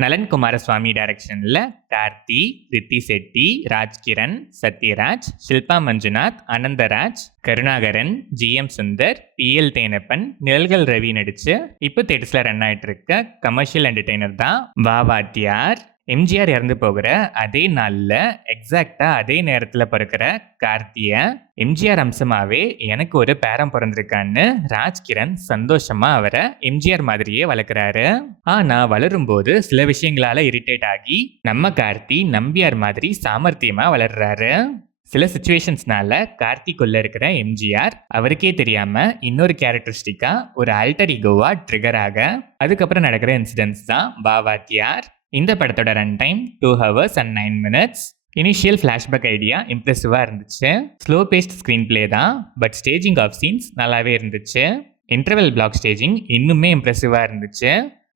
நலன் குமாரசுவாமி டைரக்ஷன்ல கார்த்தி, ரித்தி செட்டி, ராஜ்கிரண், சத்யராஜ், ஷில்பா மஞ்சுநாத், அனந்தராஜ், கருணாகரன், ஜி.எம். சுந்தர், பி.எல். தேனப்பன், நிழல்கள் ரவி நடிச்சு இப்போ தேட்டர்ஸ்ல ரன் ஆயிட்டு இருக்க கமர்ஷியல் என்டர்டெய்னர் தான் வா வாத்தியார். எம்ஜிஆர் இறந்து போகிற அதே நாளில் எக்ஸாக்டா அதே நேரத்தில் பிறக்கிற கார்த்தியை எம்ஜிஆர் அம்சமாவே எனக்கு ஒரு பேரம் பிறந்திருக்கான்னு ராஜ்கிரண் சந்தோஷமா அவரை எம்ஜிஆர் மாதிரியே வளர்க்குறாரு. ஆனா வளரும்போது சில விஷயங்களால இரிட்டேட் ஆகி நம்ம கார்த்தி நம்பியார் மாதிரி சாமர்த்தியமா வளர்றாரு. சில சுச்சுவேஷன்ஸ்னால கார்த்திக்குள்ள இருக்கிற எம்ஜிஆர் அவருக்கே தெரியாம இன்னொரு கேரக்டரிஸ்டிக்கா ஒரு ஆல்டர் ஈகோவா ட்ரிகர் ஆக அதுக்கப்புறம் நடக்கிற இன்சிடென்ட்ஸ் தான் வா வாத்தியார். இந்த படத்தோட run time 2 hours and 9 minutes. Initial flashback idea இம்ப்ரெசிவாக இருந்துச்சு. ஸ்லோ பேஸ்ட் ஸ்க்ரீன் பிளே தான், பட் ஸ்டேஜிங் ஆஃப் சீன்ஸ் நல்லாவே இருந்துச்சு. இன்டர்வெல் பிளாக் ஸ்டேஜிங் இன்னுமே இம்ப்ரெசிவாக இருந்துச்சு.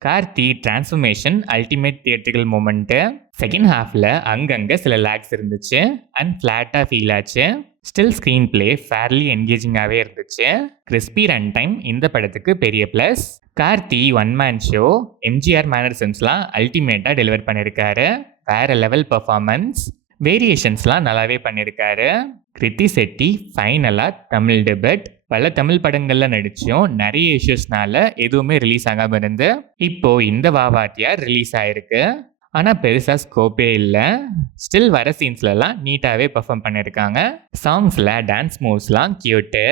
Karthi transformation ultimate theatrical moment. Second ஹாஃபில் அங்கங்கே சில லேக்ஸ் இருந்துச்சு அண்ட் ஃப்ளாட்டாக ஃபீல் ஆச்சு. ஸ்டில் ஸ்க்ரீன் பிளே ஃபேர்லி என்கேஜிங்காகவே இருந்துச்சு. கிறிஸ்பி ரன் டைம் இந்த படத்துக்கு பெரிய plus. Karthi one man show MGR மேனரிசம்ஸ்லாம் அல்டிமேட்டாக டெலிவர் பண்ணியிருக்காரு. வேற லெவல் பர்ஃபார்மன்ஸ், வேரியேஷன்ஸ்லாம் நல்லாவே பண்ணியிருக்காரு. கிருத்தி செட்டி ஃபைனலாக தமிழ் டெபிட். பல தமிழ் படங்களில் நடிச்சும் நிறைய இஷ்யூஸ்னால எதுவுமே ரிலீஸ் ஆகாமல் இருந்து இப்போ இந்த வா வாத்தியார் ரிலீஸ் ஆயிருக்கு. ஆனால் பெருசாக ஸ்கோப்பே இல்லை. ஸ்டில் வர சீன்ஸ்லலாம் நீட்டாகவே பர்ஃபார்ம் பண்ணியிருக்காங்க. சாங்ஸில் டான்ஸ் மூவ்ஸ்லாம் கியூட்டு.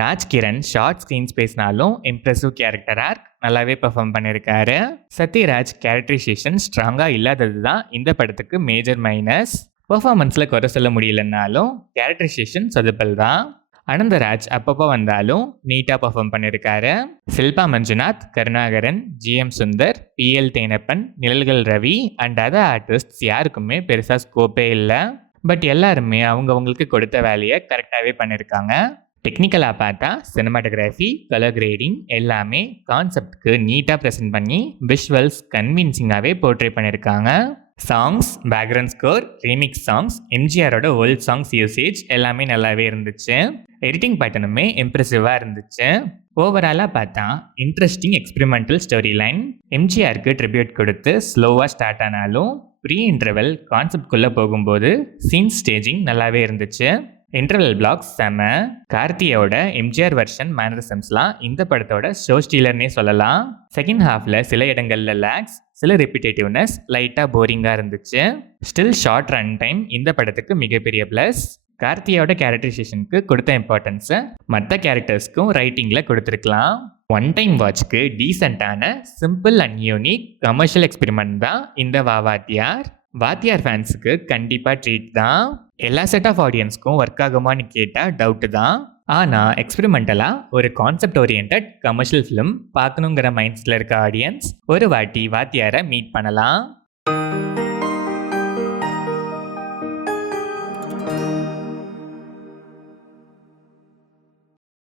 ராஜ்கிரண் ஷார்ட் ஸ்க்ரீன் ஸ்பேஸ்னாலும் இம்ப்ரெசிவ் கேரக்டர் ஆர்க் நல்லாவே பெர்ஃபார்ம் பண்ணியிருக்காரு. சத்யராஜ் கேரக்டரைசேஷன் ஸ்ட்ராங்காக இல்லாதது தான் இந்த படத்துக்கு மேஜர் மைனஸ். பெர்ஃபார்மன்ஸில் குறை சொல்ல முடியலன்னாலும் கேரக்டரைசேஷன் சொதப்பல் தான். அனந்தராஜ் அப்பப்போ வந்தாலும் நீட்டாக பெர்ஃபார்ம் பண்ணியிருக்காரு. Shilpa Manjunath, Karunakaran, ஜி.எம். Sundar, BL. Thenappan, Nizhalgal Ravi and other artists யாருக்குமே பெருசாக ஸ்கோப்பே இல்லை. பட் எல்லாருமே அவங்களுக்கு கொடுத்த வேலையை கரெக்டாகவே பண்ணியிருக்காங்க. டெக்னிக்கலாக பார்த்தா சினிமாட்டோகிராஃபி, கலர் கிரேடிங் எல்லாமே கான்செப்டுக்கு நீட்டாக ப்ரெசென்ட் பண்ணி விஷுவல்ஸ் கன்வின்சிங்காகவே போர்ட்ரே பண்ணியிருக்காங்க. Songs, background score, remix songs, எம்ஜிஆரோட ஓல்ட் சாங்ஸ் யூசேஜ் எல்லாமே நல்லாவே இருந்துச்சு. எடிட்டிங் பேட்டர்னுமே இம்ப்ரெசிவாக இருந்துச்சு. ஓவராலாக பார்த்தா இன்ட்ரெஸ்டிங் எக்ஸ்பெரிமெண்டல் ஸ்டோரி லைன். எம்ஜிஆருக்கு ட்ரிபியூட் கொடுத்து ஸ்லோவாக ஸ்டார்ட் ஆனாலும் ப்ரீ இன்டர்வெல் கான்செப்ட்குள்ளே போகும்போது சீன் ஸ்டேஜிங் நல்லாவே இருந்துச்சு. இன்டர்வெல் பிளாக்ஸ் செம. கார்த்தியோட எம்ஜிஆர் வெர்ஷன் மேனரிசம்ஸ்லாம் இந்த படத்தோட ஷோ ஸ்டீலர்னே சொல்லலாம். செகண்ட் ஹாஃப்ல சில இடங்கள்ல லேக்ஸ், சில ரிப்பிட்டேட்டிவ்னஸ், லைட்டாக போரிங்காக இருந்துச்சு. ஸ்டில் ஷார்ட் ரன் டைம் இந்த படத்துக்கு மிகப்பெரிய ப்ளஸ். கார்த்தியோட கேரக்டரைசேஷனுக்கு கொடுத்த இம்பார்ட்டன்ஸை மற்ற கேரக்டர்ஸ்க்கும் ரைட்டிங்கில் கொடுத்துருக்கலாம். ஒன் டைம் வாட்ச்க்கு டீசெண்டான simple and unique commercial experiment தான் இந்த வா வாத்தியார். வாத்தியார் ஃபேன்ஸுக்கு கண்டிப்பாக ட்ரீட் தான். எல்லா செட் ஆஃப் ஆடியன்ஸ்க்கும் ஒர்க் ஆகுமான்னு கேட்டால் டவுட்டு தான். ஆனால் எக்ஸ்பெரிமெண்டலாக ஒரு கான்செப்ட் ஓரியன்ட் கமர்ஷியல் ஃபிலிம் பார்க்கணுங்கிற மைண்ட்ஸில் இருக்க ஆடியன்ஸ் ஒரு வாட்டி வாத்தியாரை மீட் பண்ணலாம்.